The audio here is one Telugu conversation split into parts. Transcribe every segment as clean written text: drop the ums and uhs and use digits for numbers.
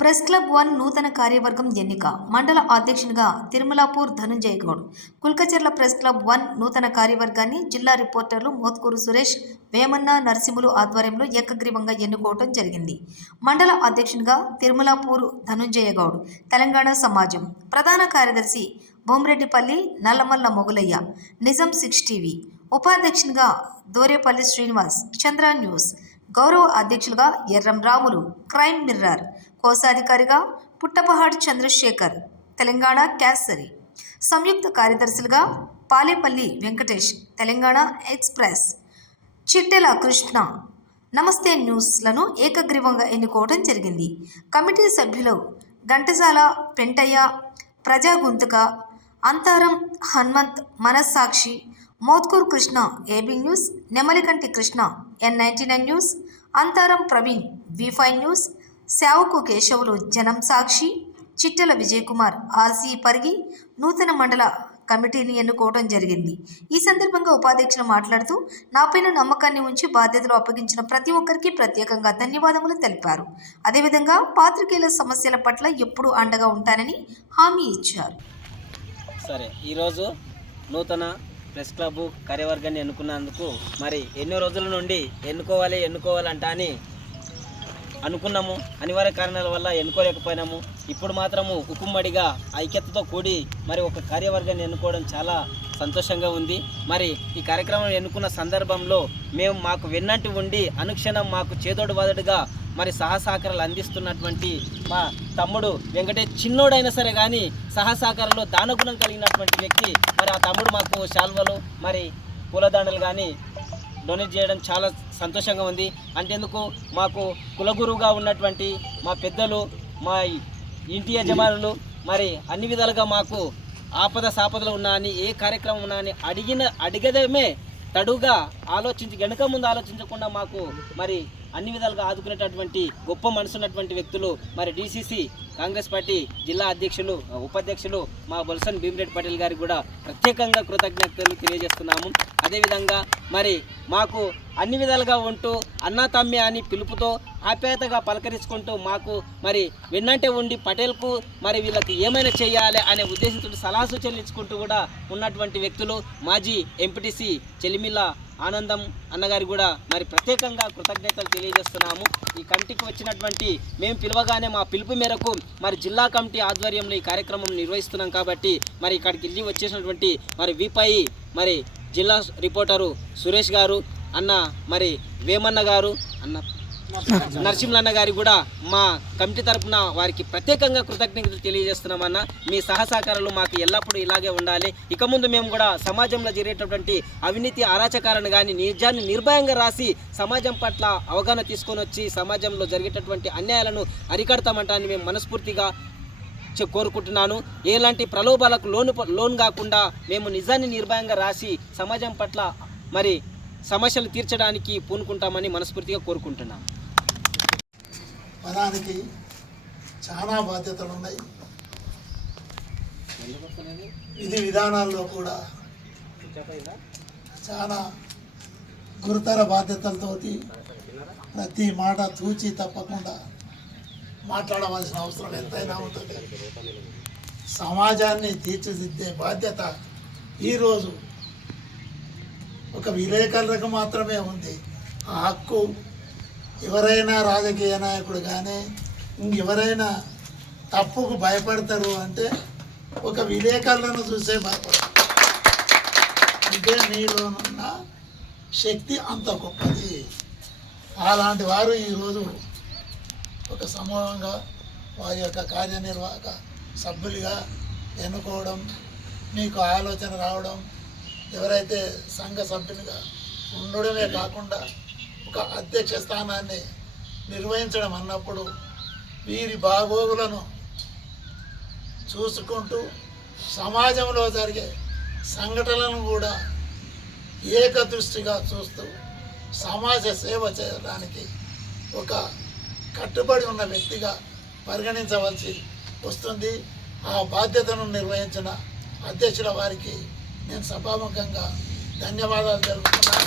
ప్రెస్ క్లబ్ 1 నూతన కార్యవర్గం ఎన్నిక మండల అధ్యక్షునిగా తిరుమలాపూర్ ధనుంజయ గౌడ్. కుల్కచర్ల ప్రెస్ క్లబ్ 1 నూతన కార్యవర్గాన్ని జిల్లా రిపోర్టర్లు మోత్కూరు సురేష్, వేమన్న నరసింహులు ఆధ్వర్యంలో ఏకగ్రీవంగా ఎన్నుకోవడం జరిగింది. మండల అధ్యక్షునిగా తిరుమలాపూర్ ధనుంజయ గౌడ్, తెలంగాణ సమాజం. ప్రధాన కార్యదర్శి బొమ్రెడ్డిపల్లి నల్లమల్ల మొగులయ్య, నిజం 6 టీవీ. ఉపాధ్యక్షునిగా దోరేపల్లి శ్రీనివాస్, చంద్ర న్యూస్. గౌరవ అధ్యక్షులుగా ఎర్రం రాములు, క్రైమ్ మిర్రర్. కోశాధికారిగా పుట్టపహాడ్ చంద్రశేఖర్, తెలంగాణ కేసరి. సంయుక్త కార్యదర్శులుగా పాలేపల్లి వెంకటేష్, తెలంగాణ ఎక్స్ప్రెస్. చిట్టెల కృష్ణ, నమస్తే న్యూస్లను ఏకగ్రీవంగా ఎన్నుకోవడం జరిగింది. కమిటీ సభ్యులు ఘంటసాల పెంటయ్య, ప్రజా గొంతుక, Antaram Hanumanth, Manasakshi, Mothkur Krishna, AB news, Nemalikanti Krishna, N99 news, Antaram Praveen, V5 news, Shavuku Keshavulu, Janam Sakshi, Chittela Vijayakumar, RC Parigi నూతన మండల కమిటీని ఎన్నుకోవడం జరిగింది. ఈ సందర్భంగా ఉపాధ్యక్షులు మాట్లాడుతూ, నాపైన నమ్మకాన్ని ఉంచి బాధ్యతలు అప్పగించిన ప్రతి ఒక్కరికి ప్రత్యేకంగా ధన్యవాదములు తెలిపారు. అదేవిధంగా పాత్రికేయుల సమస్యల పట్ల ఎప్పుడూ అండగా ఉంటానని హామీ ఇచ్చారు. సరే, ఈరోజు నూతన ప్రెస్ క్లబ్ కార్యవర్గాన్ని ఎన్నుకున్నందుకు మరి ఎన్నో రోజుల నుండి ఎన్నుకోవాలంట అని అనుకున్నాము. అనివార్య కారణాల వల్ల ఎన్నుకోలేకపోయినాము. ఇప్పుడు మాత్రము ఉక్కుమ్మడిగా ఐక్యతతో కూడి మరి ఒక కార్యవర్గాన్ని ఎన్నుకోవడం చాలా సంతోషంగా ఉంది. మరి ఈ కార్యక్రమం ఎన్నుకున్న సందర్భంలో మేము మాకు వెన్నంటి ఉండి అనుక్షణం మాకు చేదోడు వాదడుగా మరి సహసహకారాలు అందిస్తున్నటువంటి మా తమ్ముడు వెంకటేష్, చిన్నోడైనా సరే కానీ సహసహకారంలో దానగుణం కలిగినటువంటి వ్యక్తి. మరి ఆ తమ్ముడు మాకు శాల్వలు మరి పూలదండలు కానీ డొనేట్ చేయడం చాలా సంతోషంగా ఉంది. అంతేందుకు మాకు కులగురువుగా ఉన్నటువంటి మా పెద్దలు, మా ఇంటి యజమానులు మరి అన్ని విధాలుగా మాకు ఆపద సాపదలు ఉన్నా అని, ఏ కార్యక్రమం ఉన్నా అని అడిగడమే తడుగా ఆలోచించి వెనుక ముందు ఆలోచించకుండా మాకు మరి అన్ని విధాలుగా ఆదుకునేటటువంటి గొప్ప మనసు ఉన్నటువంటి వ్యక్తులు మరి DCC కాంగ్రెస్ పార్టీ జిల్లా అధ్యక్షులు, ఉపాధ్యక్షులు మా బొల్సన్ భీమిరెడ్డి పటేల్ గారికి కూడా ప్రత్యేకంగా కృతజ్ఞతలు తెలియజేస్తున్నాము. అదేవిధంగా మరి మాకు అన్ని విధాలుగా ఉంటూ అన్నా తమ్మి అని పిలుపుతో ఆప్యాయతగా పలకరించుకుంటూ మాకు మరి వెన్నంటే ఉండి పటేల్కు మరి వీళ్ళకి ఏమైనా చేయాలి అనే ఉద్దేశంతో సలహా సూచనలు ఇచ్చుకుంటూ కూడా ఉన్నటువంటి వ్యక్తులు మాజీ ఎంపీటీసీ చెలిమిల్ల ఆనందం అన్నగారి కూడా మరి ప్రత్యేకంగా కృతజ్ఞతలు తెలియజేస్తున్నాము. ఈ కమిటీకి వచ్చినటువంటి మేము పిలవగానే మా పిలుపు మేరకు మరి జిల్లా కమిటీ ఆధ్వర్యంలో ఈ కార్యక్రమం నిర్వహిస్తున్నాం కాబట్టి మరి ఇక్కడికి వెళ్ళి వచ్చేసినటువంటి మరి V5 మరి జిల్లా రిపోర్టరు సురేష్ గారు, అన్న మరి వేమన్న గారు, అన్న నరసింహన్న గారి కూడా మా కమిటీ తరఫున వారికి ప్రత్యేకంగా కృతజ్ఞతలు తెలియజేస్తున్నామన్న. మీ సహసహకారాలు మాకు ఎల్లప్పుడూ ఇలాగే ఉండాలి. ఇక ముందు మేము కూడా సమాజంలో జరిగేటటువంటి అవినీతి అరాచకాలను కానీ నిజాన్ని నిర్భయంగా రాసి సమాజం పట్ల అవగాహన తీసుకొని వచ్చి సమాజంలో జరిగేటటువంటి అన్యాయాలను అరికడతామంటాన్ని మేము మనస్ఫూర్తిగా కోరుకుంటున్నాను. ఎలాంటి ప్రలోభాలకు లోన్ కాకుండా మేము నిజాన్ని నిర్భయంగా రాసి సమాజం పట్ల మరి సమస్యలు తీర్చడానికి పూనుకుంటామని మనస్ఫూర్తిగా కోరుకుంటున్నాం. పదానికి చాలా బాధ్యతలు ఉన్నాయి. విధి విధానాల్లో కూడా చాలా గురుతర బాధ్యతలతోటి ప్రతి మాట తూచి తప్పకుండా మాట్లాడవలసిన అవసరం ఎంతైనా ఉంటుంది. సమాజాన్ని తీర్చిదిద్దే బాధ్యత ఈరోజు ఒక విలేకరులకు మాత్రమే ఉంది. ఆ హక్కు ఎవరైనా రాజకీయ నాయకుడు కానీ ఇంకెవరైనా తప్పుకు భయపడతారు అంటే ఒక విలేకరులను చూసే భయపడతారు. అంటే మీలోనున్న శక్తి అంత గొప్పది. అలాంటి వారు ఈరోజు ఒక సమూహంగా వారి యొక్క కార్యనిర్వాహక సభ్యులుగా ఎన్నుకోవడం, మీకు ఆలోచన రావడం, ఎవరైతే సంఘ సభ్యునిగా ఉండడమే కాకుండా ఒక అధ్యక్ష స్థానాన్ని నిర్వహించడం అన్నప్పుడు వీరి బాగోగులను చూసుకుంటూ సమాజంలో జరిగే సంఘటనలను కూడా ఏకదృష్టిగా చూస్తూ సమాజ సేవ చేయడానికి ఒక కట్టుబడి ఉన్న వ్యక్తిగా పరిగణించవలసి వస్తుంది. ఆ బాధ్యతను నిర్వహించిన అధ్యక్షుల వారికి నేను సభాముఖంగా ధన్యవాదాలు తెలుపుతున్నాను.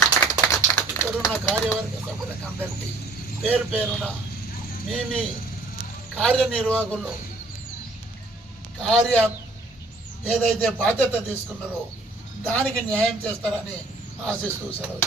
ఇక్కడున్న కార్యవర్గ సభ్యులకు అందరికీ పేరు పేరున మీ కార్యనిర్వాహకులు ఏదైతే బాధ్యత తీసుకున్నారో దానికి న్యాయం చేస్తారని ఆశిస్తూ సెలవు.